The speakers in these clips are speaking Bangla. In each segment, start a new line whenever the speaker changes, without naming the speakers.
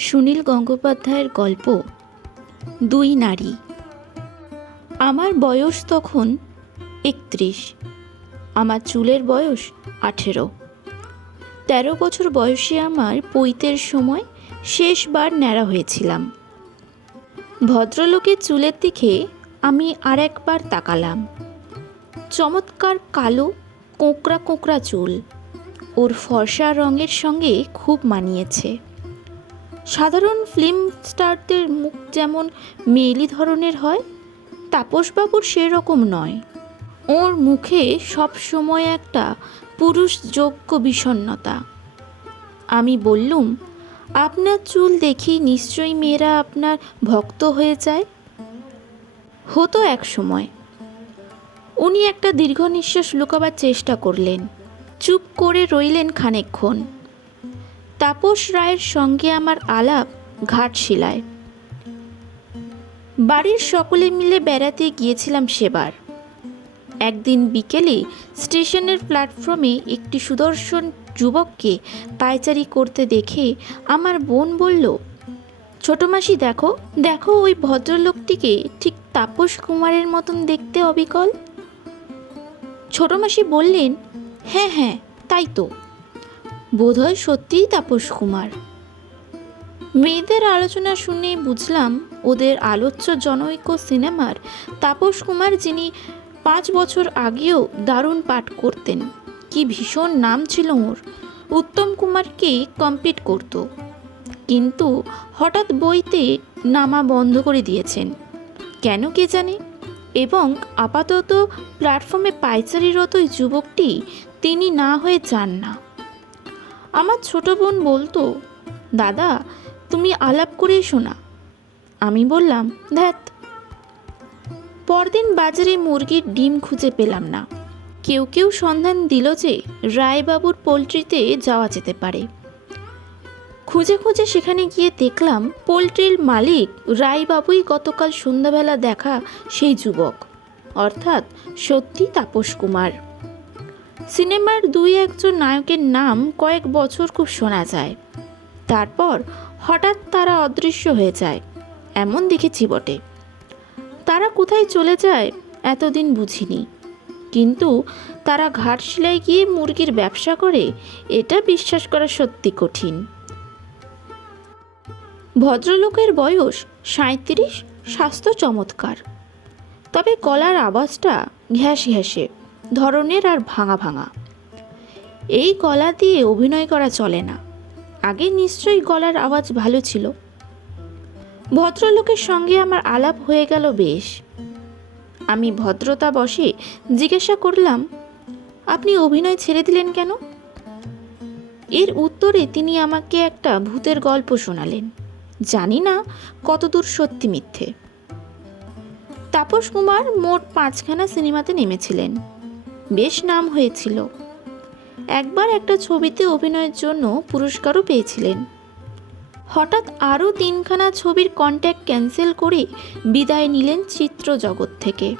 সুনীল গঙ্গোপাধ্যায়ের গল্প, দুই নারী। আমার বয়স তখন একত্রিশ, আমার চুলের বয়স আঠেরো। তেরো বছর বয়সে আমার পৈতের সময় শেষবার ন্যাড়া হয়েছিলাম। ভদ্রলোকের চুলের দিকে আমি আর একবার তাকালাম। চমৎকার কালো, কোঁকড়া কোঁকড়া চুল। ওর ফর্সা রঙের সঙ্গে খুব মানিয়েছে। সাধারণ ফিল্ম স্টারদের মুখ যেমন মেয়েলি ধরনের হয়, তাপসবাবুর সেরকম নয়। ওর মুখে সব সময় একটা পুরুষ যোগ্য বিষণ্ণতা। আমি বললুম, আপনার চুল দেখি নিশ্চয়ই মেয়েরা আপনার ভক্ত হয়ে যায়? হতো এক সময়। উনি একটা দীর্ঘ নিঃশ্বাস লুকাবার চেষ্টা করলেন। চুপ করে রইলেন খানিকক্ষণ। তাপস রায়ের সঙ্গে আমার আলাপ ঘাটশিলায় বাড়ির সকলে মিলে বেড়াতে গিয়েছিলাম সেবার। একদিন বিকেলে স্টেশনের প্ল্যাটফর্মে একটি সুদর্শন যুবককে পায়চারি করতে দেখে আমার বোন বলল, ছোট মাসি, দেখো দেখো ওই ভদ্রলোকটিকে ঠিক তাপস কুমারের মতন দেখতে অবিকল? ছোট মাসি বললেন হ্যাঁ হ্যাঁ তাই তো। বোধহয় সত্যিই তাপস কুমার। মেয়েদের আলোচনা শুনে বুঝলাম ওদের আলোচ্য জনৈক সিনেমার তাপস কুমার যিনি পাঁচ বছর আগেও দারুণ পাঠ করতেন, কি ভীষণ নাম ছিল ওর। উত্তম কুমারকে কম্পিট করত। কিন্তু হঠাৎ বইতে নামা বন্ধ করে দিয়েছেন। কেন কে জানে? এবং আপাতত প্ল্যাটফর্মে পাইচারিরত যুবকটি তিনি না হয়ে যান না। আমার ছোট বোন বলতো, দাদা, তুমি আলাপ করে শোনা। আমি বললাম ধ্যাত পরদিন বাজারে মুরগির ডিম খুঁজে পেলাম না। কেউ কেউ সন্ধান দিল যে রায়বাবুর পোলট্রিতে যাওয়া যেতে পারে। খুঁজে খুঁজে সেখানে গিয়ে দেখলাম, পোলট্রির মালিক রায়বাবুই গতকাল সন্ধ্যাবেলা দেখা সেই যুবক। অর্থাৎ সত্যি তাপস কুমার। সিনেমার দুই একজন নায়কের নাম কয়েক বছর খুব শোনা যায়। তারপর হঠাৎ তারা অদৃশ্য হয়ে যায়, এমন দেখেছি বটে। তারা কোথায় চলে যায় এতদিন বুঝিনি, কিন্তু তারা ঘাটশিলায় গিয়ে মুরগির ব্যবসা করে, এটা বিশ্বাস করা সত্যি কঠিন। ভদ্রলোকের বয়স সাঁত্রিশ স্বাস্থ্য চমৎকার। তবে গলার আওয়াজটা ঘ্যাস ঘ্যাসে। ধরনের আর ভাঙা ভাঙা। এই গলা দিয়ে অভিনয় করা চলে না। আগে নিশ্চয়ই গলার আওয়াজ ভালো ছিল। ভদ্রলোকের সঙ্গে আমার আলাপ হয়ে গেল বেশ। আমি ভদ্রতা বসে জিজ্ঞাসা করলাম, আপনি অভিনয় ছেড়ে দিলেন কেন? এর উত্তরে তিনি আমাকে একটা ভূতের গল্প শোনালেন। জানি না কতদূর সত্যি মিথ্যে। তাপস কুমার মোট পাঁচখানা সিনেমাতে নেমেছিলেন। বেশ নাম হয়েছিল। একবার একটা ছবিতে অভিনয়ের জন্য পুরস্কারও পেয়েছিলেন। হঠাৎ আরও তিনখানা ছবির কন্ট্যাক্ট ক্যান্সেল করে বিদায় নিলেন চিত্র জগৎ থেকে।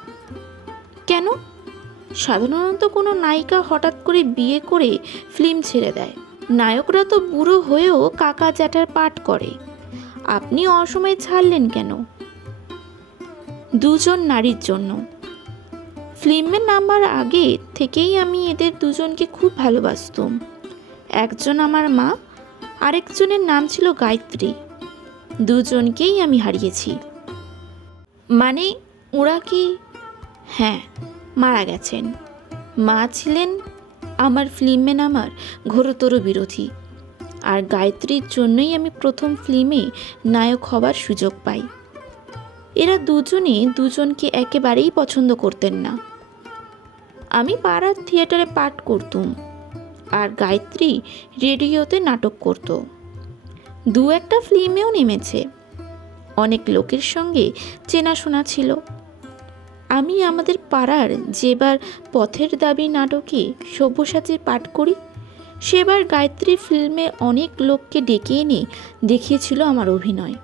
কেন? সাধারণত কোনো নায়িকা হঠাৎ করে বিয়ে করে ফিল্ম ছেড়ে দেয়। নায়করা তো বুড়ো হয়েও কাকা জ্যাঠার পাঠ করে। আপনি অসময়ে ছাড়লেন কেন? দুজন নারীর জন্য। ফিল্মে নামার আগে থেকেই আমি এদের দুজনকে খুব ভালোবাসতাম। একজন আমার মা, আরেকজনের নাম ছিল গায়ত্রী। দুজনকেই আমি হারিয়েছি। মানে ওরা কি হ্যাঁ মারা গেছেন। মা ছিলেন আমার ফিল্মে নামার ঘোরতর বিরোধী। আর গায়ত্রীর জন্যই আমি প্রথম ফিল্মে নায়ক হবার সুযোগ পাই। এরা দুজনে দুজনকে একেবারেই পছন্দ করতেন না। আমি পাড়ার থিয়েটারে পাঠ করতুম আর গায়ত্রী রেডিওতে নাটক করত। দু একটা ফিল্মেও নেমেছে। অনেক লোকের সঙ্গে চেনাশোনা ছিল। আমি আমাদের পাড়ার যেবার পথের দাবি নাটকে সব্যসাচীর পাঠ করি, সেবার গায়ত্রী ফিল্মে অনেক লোককে ডেকে এনে দেখিয়েছিল আমার অভিনয়।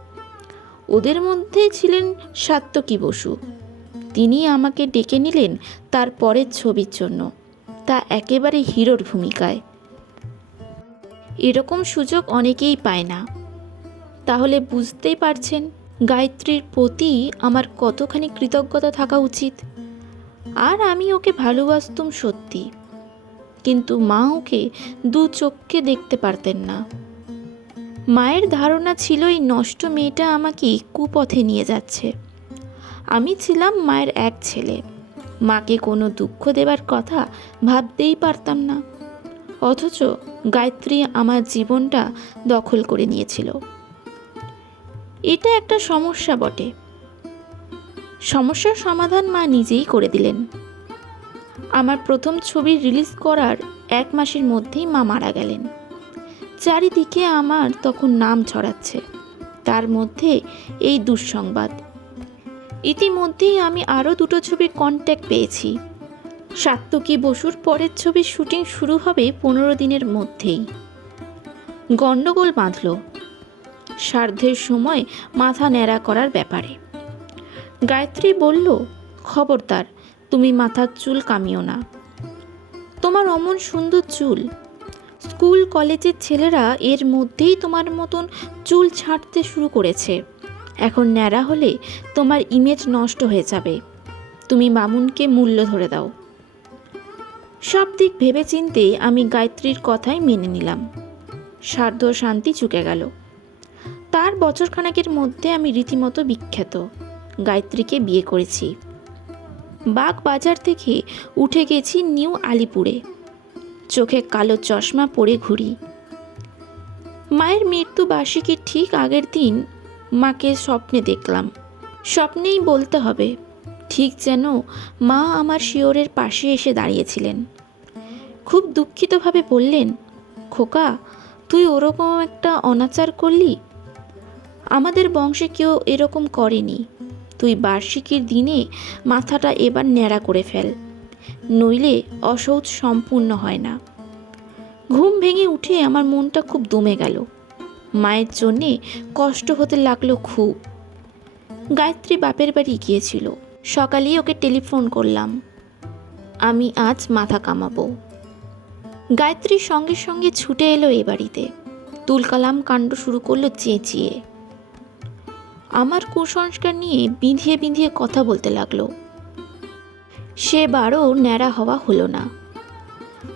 ওদের মধ্যে ছিলেন সাত্তকী বসু। তিনি আমাকে ডেকে নিলেন তার পরের ছবির জন্য। তা একেবারে হিরোর ভূমিকায়। এরকম সুযোগ অনেকেই পায় না। তাহলে বুঝতেই পারছেন গায়ত্রীর প্রতি আমার কতখানি কৃতজ্ঞতা থাকা উচিত। আর আমি ওকে ভালোবাসতুম সত্যি। কিন্তু মা ওকে দু চোখকে দেখতে পারতেন না। মায়ের ধারণা ছিল এই নষ্ট মেয়েটা আমাকে কুপথে নিয়ে যাচ্ছে। আমি ছিলাম মায়ের এক ছেলে। মাকে কোনো দুঃখ দেবার কথা ভাবতেই পারতাম না। অথচ গায়ত্রী আমার জীবনটা দখল করে নিয়েছিল। এটা একটা সমস্যা বটে। সমস্যার সমাধান মা নিজেই করে দিলেন। আমার প্রথম ছবি রিলিজ করার এক মাসের মধ্যেই মা মারা গেলেন। চারিদিকে আমার তখন নাম ছড়াচ্ছে। তার মধ্যে এই দুঃসংবাদ। ইতিমধ্যেই আমি আরও দুটো ছবির কন্ট্যাক্ট পেয়েছি। সাত্তকী বসুর পরের ছবির শুটিং শুরু হবে পনেরো দিনের মধ্যেই। গণ্ডগোল বাঁধল। সার্ধের সময় মাথা ন্যাড়া করার ব্যাপারে। গায়ত্রী বলল, খবরদার, তুমি মাথার চুল কামিও না। তোমার অমন সুন্দর চুল। স্কুল, কলেজের ছেলেরা এর মধ্যেই তোমার মতন চুল ছাঁটতে শুরু করেছে। এখন ন্যাড়া হলে তোমার ইমেজ নষ্ট হয়ে যাবে। তুমি মামুনকে মূল্য ধরে দাও। সব দিক ভেবেচিন্তে আমি গায়ত্রীর কথাই মেনে নিলাম। সার্ধ শান্তি চুকে গেল। তার বছরখানেকের মধ্যে আমি রীতিমতো বিখ্যাত। গায়ত্রীকে বিয়ে করেছি। বাগ বাজার থেকে উঠে গেছি নিউ আলিপুরে। চোখে কালো চশমা পরে ঘুরি। মায়ের মৃত্যু বার্ষিকীর ঠিক আগের দিন মাকে স্বপ্নে দেখলাম। স্বপ্নেই বলতে হবে, ঠিক যেন মা আমার শিওরের পাশে এসে দাঁড়িয়েছিলেন। খুব দুঃখিতভাবে বললেন, খোকা, তুই ওরকম একটা অনাচার করলি? আমাদের বংশে কেউ এরকম করেনি। তুই বার্ষিকীর দিনে মাথাটা এবার ন্যাড়া করে ফেল, নইলে অসৌচ সম্পূর্ণ হয় না। ঘুম ভেঙে উঠে আমার মনটা খুব দমে গেল। মায়ের জন্যে কষ্ট হতে লাগল খুব। গায়ত্রী বাপের বাড়ি গিয়েছিল। সকালেই ওকে টেলিফোন করলাম। আমি আজ মাথা কামাবো। গায়ত্রীর সঙ্গে সঙ্গে ছুটে এলো এ বাড়িতে। তুলকালাম কাণ্ড শুরু করল চেঁচিয়ে। আমার কুসংস্কার নিয়ে বিঁধিয়ে বিঁধিয়ে কথা বলতে লাগল। সেবারও ন্যাড়া হওয়া হলো না।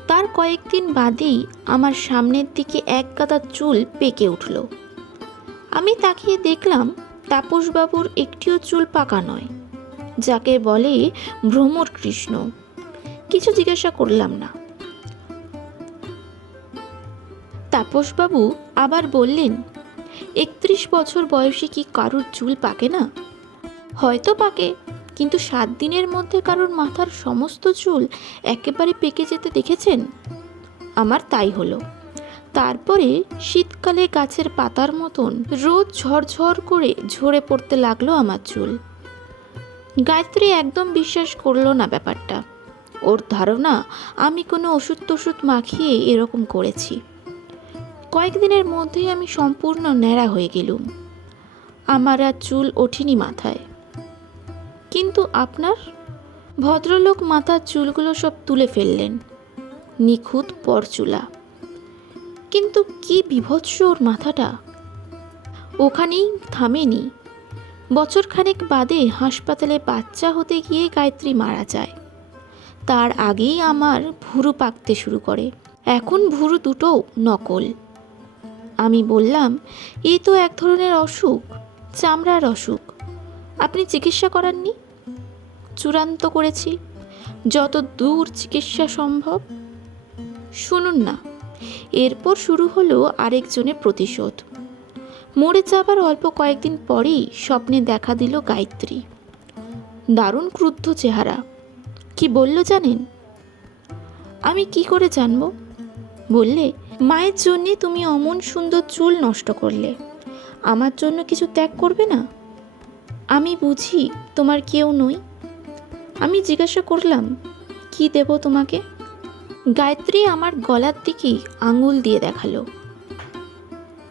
তার কয়েকদিন বাদেই আমার সামনের দিকে এক গাদা চুল পেকে উঠল। আমি তাকিয়ে দেখলাম তাপসবাবুর একটিও চুল পাকা নয়, যাকে বলে ভ্রমর কৃষ্ণ। কিছু জিজ্ঞাসা করলাম না। তাপসবাবু আবার বললেন, একত্রিশ বছর বয়সে কি কারুর চুল পাকে না? হয়তো পাকে। কিন্তু সাত দিনের মধ্যে কারোর মাথার সমস্ত চুল একেবারে পেকে যেতে দেখেছেন? আমার তাই হলো। তারপরে শীতকালে গাছের পাতার মতন রোদ ঝরঝর করে ঝরে পড়তে লাগল আমার চুল। গায়ত্রী একদম বিশ্বাস করল না ব্যাপারটা। ওর ধারণা, আমি কোনো ওষুধ টষুধ মাখিয়ে এরকম করেছি। কয়েকদিনের মধ্যেই আমি সম্পূর্ণ ন্যাড়া হয়ে গেলুম। আমার আর চুল ওঠেনি মাথায়। কিন্তু আপনার? ভদ্রলোক মাথার চুলগুলো সব তুলে ফেললেন। নিখুঁত পরচুলা। কিন্তু কি বিভৎস ওর মাথাটা। ওখানেই থামেনি। বছরখানেক বাদে হাসপাতালে বাচ্চা হতে গিয়ে গায়ত্রী মারা যায়। তার আগেই আমার ভুরু পাকতে শুরু করে। এখন ভুরু দুটোও নকল। আমি বললাম, এই তো এক ধরনের অসুখ, চামড়ার অসুখ। আপনি চিকিৎসা করাননি? চূড়ান্ত করেছি। যত দূর চিকিৎসা সম্ভব। শুনুন না, এরপর শুরু হলো আরেকজনের প্রতিশোধ। মরে যাবার অল্প কয়েকদিন পরেই স্বপ্নে দেখা দিল গায়ত্রী। দারুণ ক্রুদ্ধ চেহারা। কি বলল জানেন? আমি কি করে জানব? বললে, মায়ের জন্যে তুমি অমন সুন্দর চুল নষ্ট করলে। আমার জন্য কিছু ত্যাগ করবে না? আমি বুঝি তোমার কেউ নই। আমি জিজ্ঞাসা করলাম, কি দেব তোমাকে? গায়ত্রী আমার গলার দিকেই আঙুল দিয়ে দেখাল।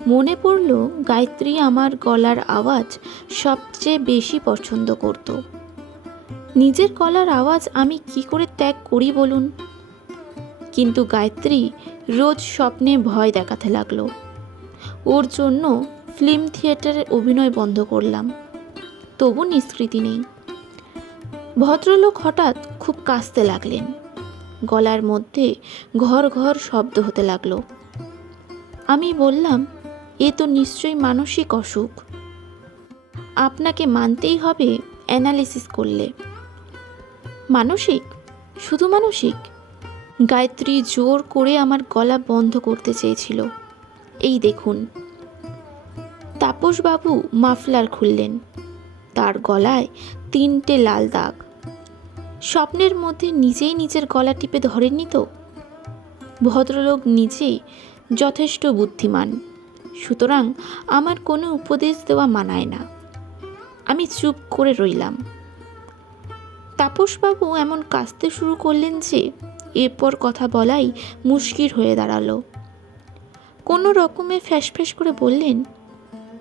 মনে পড়ল গায়ত্রী আমার গলার আওয়াজ সবচেয়ে বেশি পছন্দ করত। নিজের গলার আওয়াজ আমি কি করে ত্যাগ করি বলুন? কিন্তু গায়ত্রী রোজ স্বপ্নে ভয় দেখাতে লাগল। ওর জন্য ফিল্ম থিয়েটারে অভিনয় বন্ধ করলাম। তবু নিষ্কৃতি নেই। ভদ্রলোক হঠাৎ খুব কাঁচতে লাগলেন। গলার মধ্যে ঘর ঘর শব্দ হতে লাগল। আমি বললাম, এ তো নিশ্চয়ই মানসিক অসুখ। আপনাকে মানতেই হবে অ্যানালিসিস করলে। মানসিক? শুধু মানসিক? গায়ত্রী জোর করে আমার গলা বন্ধ করতে চেয়েছিল। এই দেখুন। তাপসবাবু মাফলার খুললেন। তার গলায় তিনটে লাল দাগ। স্বপ্নের মধ্যে নিজেই নিজের গলা টিপে ধরেননি তো? ভদ্রলোক নিজেই যথেষ্ট বুদ্ধিমান। সুতরাং আমার কোনো উপদেশ দেওয়া মানায় না। আমি চুপ করে রইলাম। তাপসবাবু এমন কাঁচতে শুরু করলেন যে, এরপর কথা বলাই মুশকিল হয়ে দাঁড়াল। কোনো রকমে ফ্যাস করে বললেন,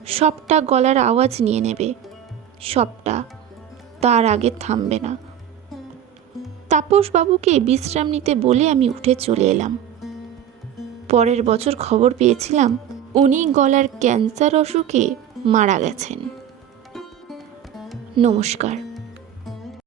সবটা গলার আওয়াজ নিয়ে নেবে। সবটা তার আগে থামবে না। তাপসবাবুকে বিশ্রাম নিতে বলে আমি উঠে চলে এলাম। পরের বছর খবর পেয়েছিলাম, উনি গলার ক্যান্সার অসুখে মারা গেছেন। নমস্কার।